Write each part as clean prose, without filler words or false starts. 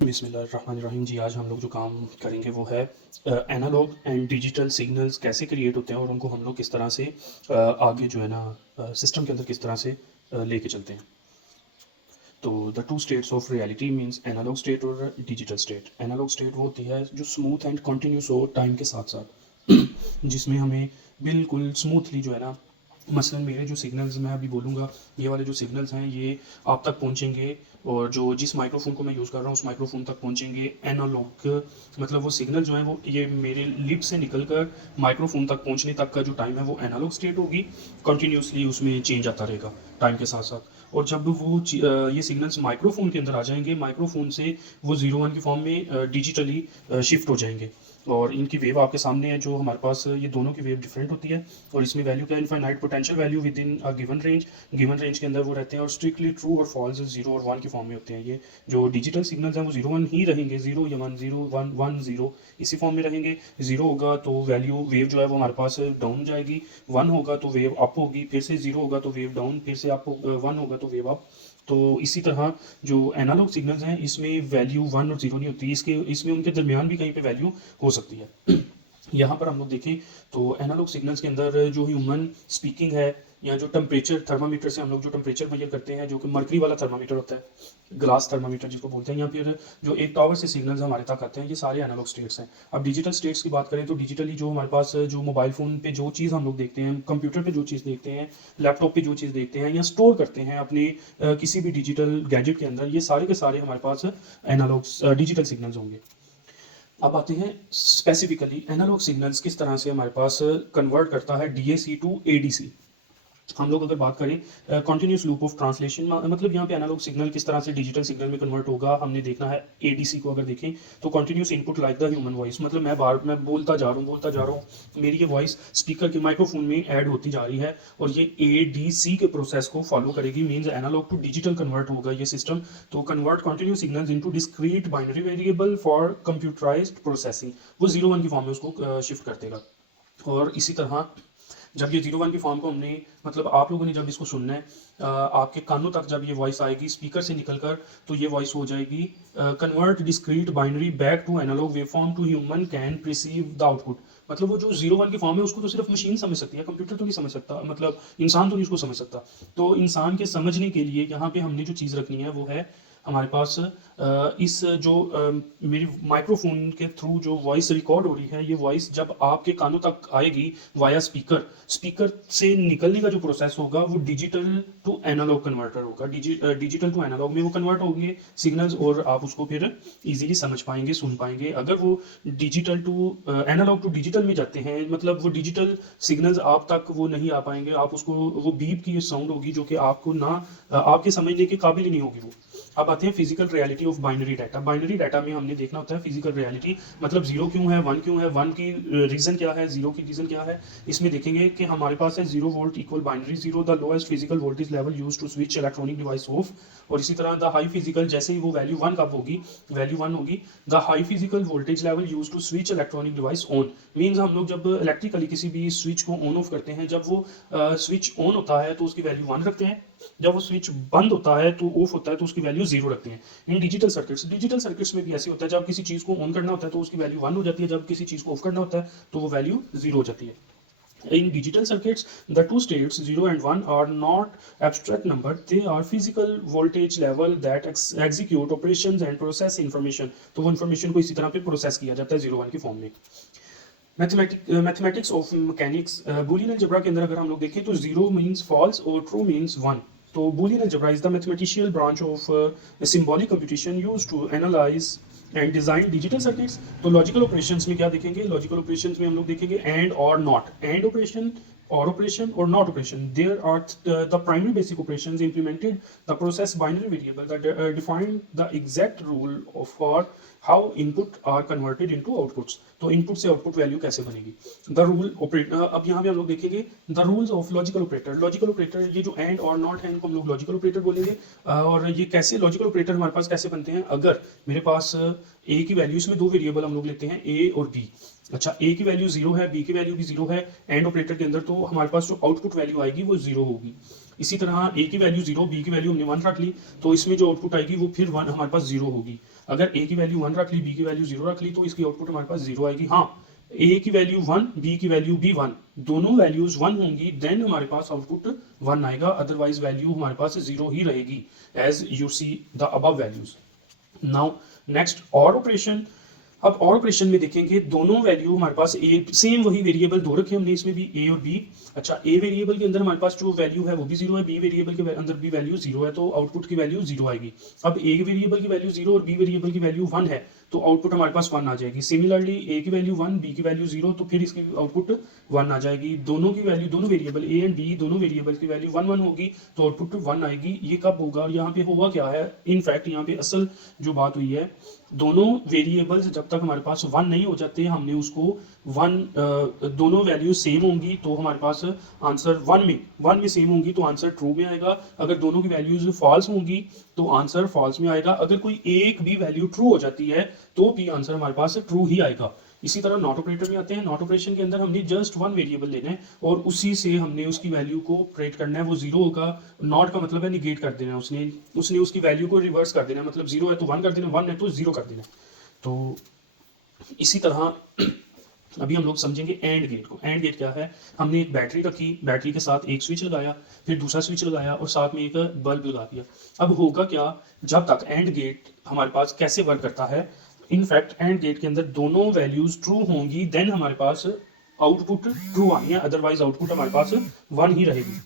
बिस्मिल्लाहिर्रहमानिर्रहीम जी। आज हम लोग जो काम करेंगे वो है एनालॉग एंड डिजिटल सिग्नल्स कैसे क्रिएट होते हैं और उनको हम लोग किस तरह से आगे जो है ना सिस्टम के अंदर किस तरह से लेके चलते हैं। तो the two states of reality means analog state और डिजिटल स्टेट। एनालॉग स्टेट वो होती है जो स्मूथ एंड कंटिन्यूस हो टाइम के साथ साथ जिसमें हमें बिल्कुल स्मूथली जो है ना, मसलन मेरे जो सिग्नल्स मैं अभी बोलूँगा, ये वाले जो सिग्नल्स हैं ये आप तक पहुँचेंगे और जो जिस माइक्रोफोन को मैं यूज़ कर रहा हूँ उस माइक्रोफोन तक पहुँचेंगे एनालॉग। मतलब वो सिग्नल जो है वो ये मेरे लिप से निकल कर माइक्रोफोन तक पहुँचने तक का जो टाइम है वो एनालॉग स्टेट होगी। कंटिन्यूसली उसमें चेंज आता रहेगा टाइम के साथ साथ। और जब वो ये सिग्नल्स माइक्रोफोन के अंदर आ जाएंगे, माइक्रोफोन से वो 0 1 की फॉर्म में डिजिटली शिफ्ट हो जाएंगे। और इनकी वेव आपके सामने है, जो हमारे पास ये दोनों की वेव डिफरेंट होती है। और इसमें वैल्यू क्या है, infinite potential value with in a given range के अंदर वो रहते हैं और स्ट्रिक्टली ट्रू और फॉल्स 0 और 1 की फॉर्म में होते हैं। ये जो डिजिटल सिग्नल्स हैं वो 0 1 ही रहेंगे, 0 या 1 0 1 1 0 इसी फॉर्म में रहेंगे। 0 होगा तो वैल्यू वेव जो है वो हमारे पास डाउन जाएगी, 1 होगा तो वेव अप होगी, फिर से 0 होगा तो वेव डाउन, फिर से अप 1 होगा तो वेव अप। तो इसी तरह जो एनालॉग सिग्नल्स हैं इसमें वैल्यू 1 और 0 नहीं होती, इसमें उनके दरमियान भी कहीं पे वैल्यू हो सकती है। यहाँ पर हम लोग देखें तो एनालॉग सिग्नल्स के अंदर जो ह्यूमन स्पीकिंग है, या जो टेम्परेचर थर्मामीटर से हम लोग जो टेम्परेचर मेजर करते हैं, जो कि मर्करी वाला थर्मामीटर होता है, ग्लास थर्मामीटर जिसको बोलते हैं, या फिर जो एक टावर से सिग्नल्स हमारे तक आते हैं, ये सारे एनालॉग स्टेट्स हैं। अब डिजिटल स्टेट्स की बात करें तो डिजिटली जो हमारे पास जो मोबाइल फ़ोन पे जो चीज़ हम लोग देखते हैं, कंप्यूटर पे जो चीज़ देखते हैं, लैपटॉप पे जो चीज़ देखते हैं या स्टोर करते हैं अपने किसी भी डिजिटल गैजेट के अंदर, ये सारे के सारे हमारे पास एनालॉग डिजिटल सिग्नल्स होंगे। अब आते हैं स्पेसिफिकली एनालॉग सिग्नल्स किस तरह से हमारे पास कन्वर्ट करता है डीएसी टू एडीसी। हम लोग अगर बात करें कॉन्टिन्यूस लूप ऑफ ट्रांसलेशन, मतलब यहाँ पे एनालॉग सिग्नल किस तरह से डिजिटल सिग्नल में कन्वर्ट होगा, हमने देखना है। एडीसी को अगर देखें तो continuous input like the human voice, मतलब मैं बोलता जा रहा हूँ, मेरी ये वॉइस स्पीकर के माइक्रोफोन में ऐड होती जा रही है और ये एडीसी के प्रोसेस को फॉलो करेगी। Means analog to digital convert होगा ये सिस्टम। तो convert continuous signals into discrete binary variable for computerized processing, वो 0 1 की फॉर्म में उसको शिफ्ट कर देगा। और इसी तरह जब ये 0 1 की फॉर्म को हमने, मतलब आप लोगों ने जब इसको सुनना है, आपके कानों तक जब ये वॉइस आएगी स्पीकर से निकलकर, तो ये वॉइस हो जाएगी convert discrete binary back to analog wave form to human can receive the output. मतलब वो जो 0 1 की फॉर्म है उसको तो सिर्फ मशीन समझ सकती है, कंप्यूटर तो नहीं समझ सकता, मतलब इंसान तो नहीं उसको समझ सकता। तो इंसान के समझने के लिए यहाँ पे हमने जो चीज़ रखनी है वो है हमारे पास इस जो मेरी माइक्रोफोन के थ्रू जो वॉइस रिकॉर्ड हो रही है, ये वॉइस जब आपके कानों तक आएगी वाया स्पीकर, स्पीकर से निकलने का जो प्रोसेस होगा वो डिजिटल टू एनालॉग कन्वर्टर होगा। डिजिटल टू एनालॉग में वो कन्वर्ट होंगे सिग्नल्स और आप उसको फिर इजीली समझ पाएंगे, सुन पाएंगे। अगर वो digital to analog to digital में जाते हैं, मतलब वो डिजिटल सिग्नल्स आप तक वो नहीं आ पाएंगे, आप उसको, वो बीप की साउंड होगी जो कि आपको ना आपके समझने के काबिल ही नहीं होगी वो। अब आते हैं physical reality of binary data. Binary data में हमने देखना होता है फिजिकल रियलिटी, मतलब 0 क्यों है, 1 क्यों है, 1 की रीज़न क्या है, 0 की रीज़न क्या है। इसमें देखेंगे कि हमारे पास है 0 volt equal binary 0 the lowest physical voltage level use to switch electronic device off. और इसी तरह द हाई फिजिकल, जैसे ही वो वैल्यू 1 कब होगी, वैल्यू 1 होगी, the high physical voltage level use to switch electronic device on. Means हम लोग जब इलेक्ट्रिकली किसी भी स्विच को ऑन ऑफ करते हैं, जब वो स्विच ऑन होता है तो उसकी वैल्यू 1 रखते हैं, जब वो स्विच बंद होता है तो ऑफ होता है तो उसकी वैल्यू 0 रखते हैं। इन डिजिटल सर्किट्स में भी ऐसे होता है, जब किसी चीज़ को ऑन करना होता है तो उसकी वैल्यू 1 हो जाती है, जब किसी चीज़ को ऑफ करना होता है तो वो वैल्यू 0 हो जाती है। In digital circuits, the two states 0 and 1 are not abstract number, they are physical voltage level that execute operations and process information। तो वो information को इसी तरह पे प्रोसेस किया जाता है 0 1 की फॉर्म में। Mathematics of mechanics, Boolean algebra के अंदर अगर हम लोग देखें तो 0 मीन्स फॉल्स और ट्रू मीन्स 1। तो Boolean algebra is the mathematical branch of symbolic computation used to analyse and design digital circuits. तो लॉजिकल ऑपरेशंस में क्या देखेंगे, लॉजिकल ऑपरेशंस में हम लोग देखेंगे एंड और not, and operation or operation or not operation. There are the primary basic operations implemented the process binary variable that define the exact rule of for how input are converted into outputs। तो input से output value कैसे बनेगी। The rule operator, अब यहाँ पे हम लोग देखेंगे the rules of logical operator. Logical operator, ये जो एंड और नॉट है इनको हम लोग लॉजिकल ऑपरेटर बोलेंगे। और ये कैसे लॉजिकल ऑपरेटर हमारे पास कैसे बनते हैं, अगर मेरे पास ए की वैल्यू, इसमें दो वेरिएबल हम लोग लेते हैं ए और बी। अच्छा, ए की वैल्यू 0 है, बी की वैल्यू भी 0 है एंड ऑपरेटर के अंदर, तो हमारे पास जो आउटपुट वैल्यू आएगी वो 0 होगी। इसी तरह ए की वैल्यू 0, बी की वैल्यू हमने 1 रख ली, तो इसमें जो आउटपुट आएगी वो फिर 1 हमारे पास 0 होगी। अगर ए की वैल्यू 1 रख ली, बी की वैल्यू 0 रख ली, तो इसकी आउटपुट हमारे पास 0 आएगी। हाँ, ए की वैल्यू 1, बी की वैल्यू भी 1, दोनों वैल्यूज 1 होंगी, देन हमारे पास आउटपुट 1 आएगा, अदरवाइज वैल्यू हमारे पास 0 ही रहेगी, as you see the above values. Now next OR operation. अब और ऑपरेशन में देखेंगे दोनों वैल्यू हमारे पास ए, सेम वही वेरिएबल दो रखे हमने इसमें भी, ए और बी। अच्छा, ए वेरिएबल के अंदर हमारे पास जो वैल्यू है वो भी 0 है, बी वेरिएबल के अंदर भी वैल्यू 0 है, तो आउटपुट की वैल्यू 0 आएगी। अब ए वेरिएबल की वैल्यू 0 और बी वेरिएबल की वैल्यू 1 है, तो आउटपुट हमारे पास 1 आ जाएगी। सिमिलरली ए की वैल्यू 1, बी की वैल्यू 0, तो फिर इसकी आउटपुट 1 आ जाएगी। दोनों की वैल्यू, दोनों वेरिएबल ए एंड बी, दोनों वेरिएबल की वैल्यू 1 1 होगी, तो आउटपुट 1 आएगी। ये कब होगा और यहाँ पे होगा क्या है, इनफैक्ट यहाँ पे असल जो बात हुई है, दोनों वेरिएबल्स जब तक हमारे पास 1 नहीं हो जाते, हमने उसको 1 दोनों वैल्यू सेम होंगी तो हमारे पास आंसर 1 में सेम होंगी तो आंसर ट्रू में आएगा। अगर दोनों की वैल्यूज फॉल्स होंगी तो आंसर फॉल्स में आएगा। अगर कोई एक भी वैल्यू ट्रू हो जाती है तो भी आंसर हमारे पास ट्रू ही आएगा। इसी तरह नॉट ऑपरेटर में आते हैं। नॉट ऑपरेशन के अंदर हमने जस्ट 1 वेरिएबल लेना है और उसी से हमने उसकी वैल्यू को ऑपरेट करना है, वो 0 होगा। नॉट का मतलब है निगेट कर देना, उसने उसकी वैल्यू को रिवर्स कर देना, मतलब 0 है तो 1 कर देना, 1 है तो 0 कर देना। तो इसी तरह अभी हम लोग समझेंगे एंड गेट को। एंड गेट क्या है, हमने एक बैटरी रखी, बैटरी के साथ एक स्विच लगाया, फिर दूसरा स्विच लगाया और साथ में एक बल्ब लगा दिया। अब होगा क्या, जब तक एंड गेट हमारे पास कैसे वर्क करता है, इनफैक्ट एंड गेट के अंदर दोनों वैल्यूज ट्रू होंगी, देन हमारे पास आउटपुट ट्रू आनी है, अदरवाइज आउटपुट हमारे पास 1 ही रहेगी।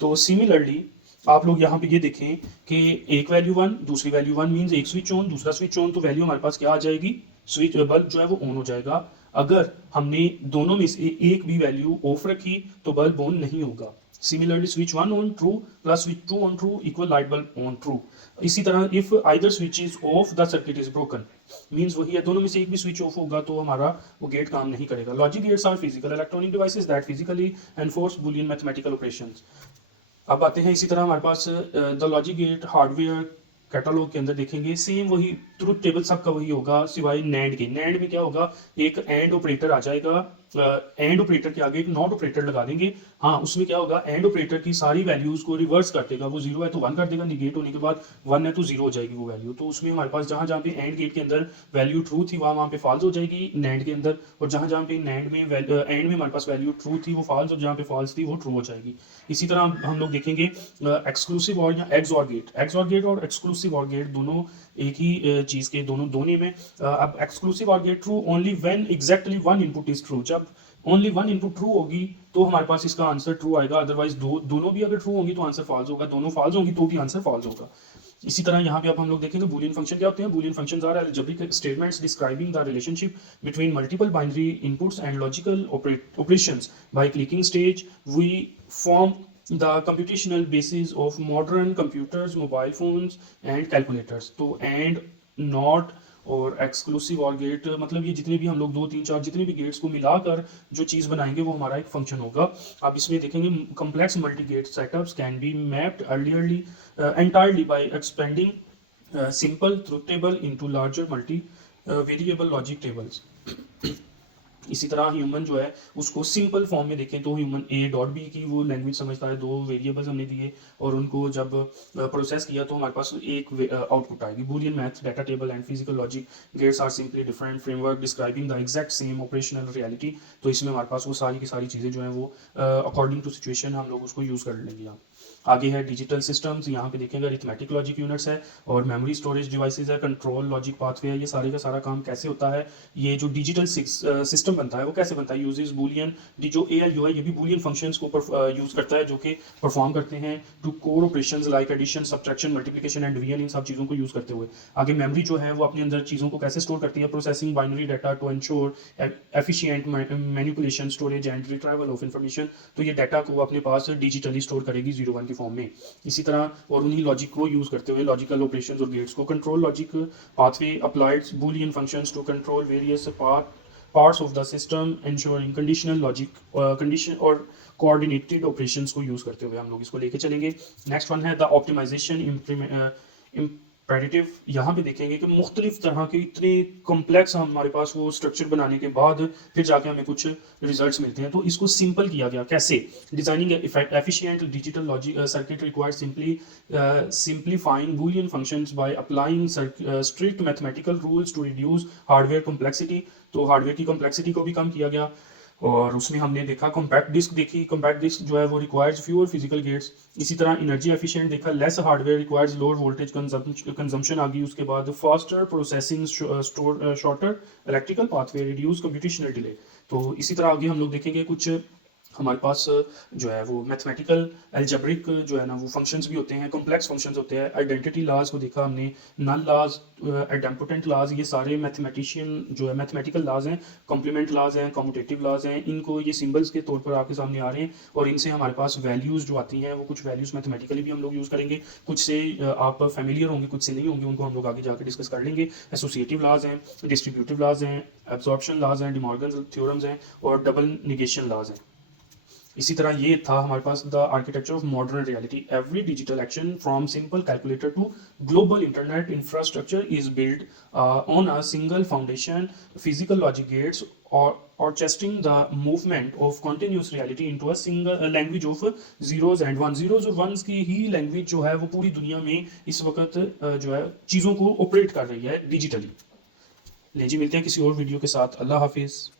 तो सिमिलरली आप लोग यहाँ पे ये देखें कि एक वैल्यू 1, दूसरी वैल्यू 1 मीन्स एक स्विच ऑन, दूसरा स्विच ऑन, तो वैल्यू हमारे पास क्या आ जाएगी, स्विच बल्ब जो है वो ऑन हो जाएगा। अगर हमने दोनों में से एक भी वैल्यू ऑफ रखी तो बल्ब ऑन नहीं होगा। Similarly switch 1 on true plus switch 2 on true equal light bulb on true. इसी तरह if either switch is of the circuit is broken, means वही है, दोनों में से एक भी स्विच ऑफ होगा तो हमारा वो गेट काम नहीं करेगा। Logic gates are physical electronic devices that physically enforce Boolean mathematical operations. अब आते हैं इसी तरह हमारे पास the logic gate hardware catalogue के अंदर देखेंगे, सेम वही ट्रुथ टेबल सबका वही होगा सिवाय नैंड के। नैंड में क्या होगा, एक एंड ऑपरेटर आ जाएगा, एंड ऑपरेटर के आगे एक नॉट ऑपरेटर लगा देंगे। हाँ, उसमें क्या होगा, एंड ऑपरेटर की सारी वैल्यूज को रिवर्स कर देगा, वो 0 है तो 1 कर देगा, निगेट होने के बाद 1 है तो 0 हो जाएगी वो वैल्यू। तो उसमें हमारे पास जहाँ जहाँ पे एंड गेट के अंदर वैल्यू ट्रू थी वहाँ पे फॉल्स हो जाएगी नैंड के अंदर, और जहाँ जहाँ पे नैंड में एंड में हमारे पास वैल्यू ट्रू थी वो फॉल्स, और जहाँ पे फॉल्स थी वो ट्रू हो जाएगी। इसी तरह हम लोग देखेंगे एक्सक्लूसिव और या एक्सऑर गेट। एक्सऑर गेट और एक्सक्लूसिव और गेट दोनों एक ही चीज के दोनों में। अब exclusive OR gate true only when exactly 1 input is true. जब ओनली 1 इनपुट ट्रू होगी तो हमारे पास इसका आंसर ट्रू आएगा, अदरवाइज दोनों भी अगर ट्रू होंगी तो आंसर फॉल्स होगा, दोनों फॉल्स होंगी तो भी आंसर फॉल्स होगा। इसी तरह यहाँ पे अब हम लोग देखेंगे बूलियन फंक्शन क्या होते हैं। Boolean functions are algebraic statements describing the relationship between multiple binary inputs and logical operations. By clicking stage we form the computational basis of modern computers, mobile phones and calculators। तो and not और exclusive OR gate मतलब ये जितने भी हम लोग 2 3 4 जितने भी गेट्स को मिलाकर जो चीज़ बनाएंगे वो हमारा एक फंक्शन होगा। आप इसमें देखेंगे complex multi gate setups can be mapped earlierly entirely by expanding simple truth table into larger multi variable logic tables. इसी तरह ह्यूमन जो है उसको सिंपल फॉर्म में देखें तो ह्यूमन ए डॉट बी की वो लैंग्वेज समझता है, 2 वेरिएबल्स हमने दिए और उनको जब प्रोसेस किया तो हमारे पास एक आउटपुट आएगी। Boolean math data table and physical logic gates are simply different framework describing the exact same operational reality. तो इसमें हमारे पास वो सारी की सारी चीज़ें जो हैं वो अकॉर्डिंग टू सिचुएशन हम लोग उसको यूज़ कर लेंगे। यहाँ आगे है डिजिटल सिस्टम्स, यहाँ पे देखेंगे अरिथमेटिक लॉजिक यूनिट्स है और मेमोरी स्टोरेज डिवाइसेस है, कंट्रोल लॉजिक पाथवे है। ये सारे का सारा काम कैसे होता है, ये जो डिजिटल सिस्टम बनता है वो कैसे बनता है, यूजेस बूलियन, जो ALU है ये भी बूलियन फंक्शंस को यूज करता है जो कि परफॉर्म करते हैं two core operations like addition subtraction multiplication and division. इन सब चीज़ों को यूज करते हुए आगे मेमोरी जो है वो अपने अंदर चीज़ों को कैसे स्टोर करती है, processing binary data to ensure efficient manipulation storage and retrieval of information. तो ये डाटा को अपने पास डिजिटली स्टोर करेगी 0 1 की फॉर्म में। इसी तरह और उन्हीं लॉजिक को यूज करते हुए लॉजिकल ऑपरेशंस और गेट्स को control logic pathway applied Boolean functions to control various parts of the system ensuring conditional logic condition और coordinated operations को यूज करते हुए हम लोग इसको लेके चलेंगे। नेक्स्ट वन है द ऑप्टिमाइजेशन प्रेडिटिव यहाँ पे देखेंगे कि मुख्तलिफ तरह के इतने कॉम्प्लेक्स हमारे पास वो स्ट्रक्चर बनाने के बाद फिर जाके हमें कुछ रिजल्ट्स मिलते हैं। तो इसको सिंपल किया गया कैसे? Designing efficient digital logic circuit requires simplifying Boolean functions by applying strict mathematical rules to reduce hardware complexity। तो हार्डवेयर की कॉम्प्लेक्सिटी को भी कम किया गया। और उसमें हमने देखा कॉम्पैक्ट डिस्क देखी, कॉम्पैक्ट डिस्क जो है वो रिक्वायर्स फ्यूअर फिजिकल गेट्स। इसी तरह एनर्जी एफिशिएंट देखा, less hardware requires lower voltage consumption आ गई। उसके बाद faster processing, shorter electrical pathway, reduce computational delay. तो इसी तरह आगे हम लोग देखेंगे कुछ हमारे पास जो है वो मैथमेटिकल एल्जेब्रिक जो है ना वो फंक्शंस भी होते हैं, कॉम्प्लेक्स फंक्शंस होते हैं। आइडेंटिटी लॉज को देखा हमने, नल लॉज, एडेम्पोटेंट लॉज, ये सारे मैथमेटिशियन जो है मैथमेटिकल लॉज हैं, कॉम्प्लीमेंट लॉज हैं, कॉम्यूटेटिव लॉज हैं। इनको ये सिंबल्स के तौर पर आपके सामने आ रहे हैं और इनसे हमारे पास वैल्यूज़ जो आती हैं वो कुछ वैल्यूज़ मैथमेटिकली भी हम लोग यूज़ करेंगे, कुछ से आप फेमिलियर होंगे, कुछ से नहीं होंगे, उनको हम लोग आगे जाकर डिस्कस कर लेंगे। एसोसिएटिव लॉज हैं, डिस्ट्रीब्यूटिव लॉज हैं, एब्जॉर्प्शन लॉज हैं, डिमॉर्गन थ्योरम्स हैं और डबल निगेशन लॉज हैं। इसी तरह ये था हमारे पास the architecture of modern reality. Every digital action from simple calculator to global internet infrastructure is build on a single foundation, physical logic gates और chesting the movement of continuous reality into a single language of zeros and one. Zeros और ones की ही language जो है वो पूरी दुनिया में इस वक्त जो है चीज़ों को ऑपरेट कर रही है डिजिटली। ले जी, मिलते हैं किसी और वीडियो के साथ। अल्लाह हाफिज़।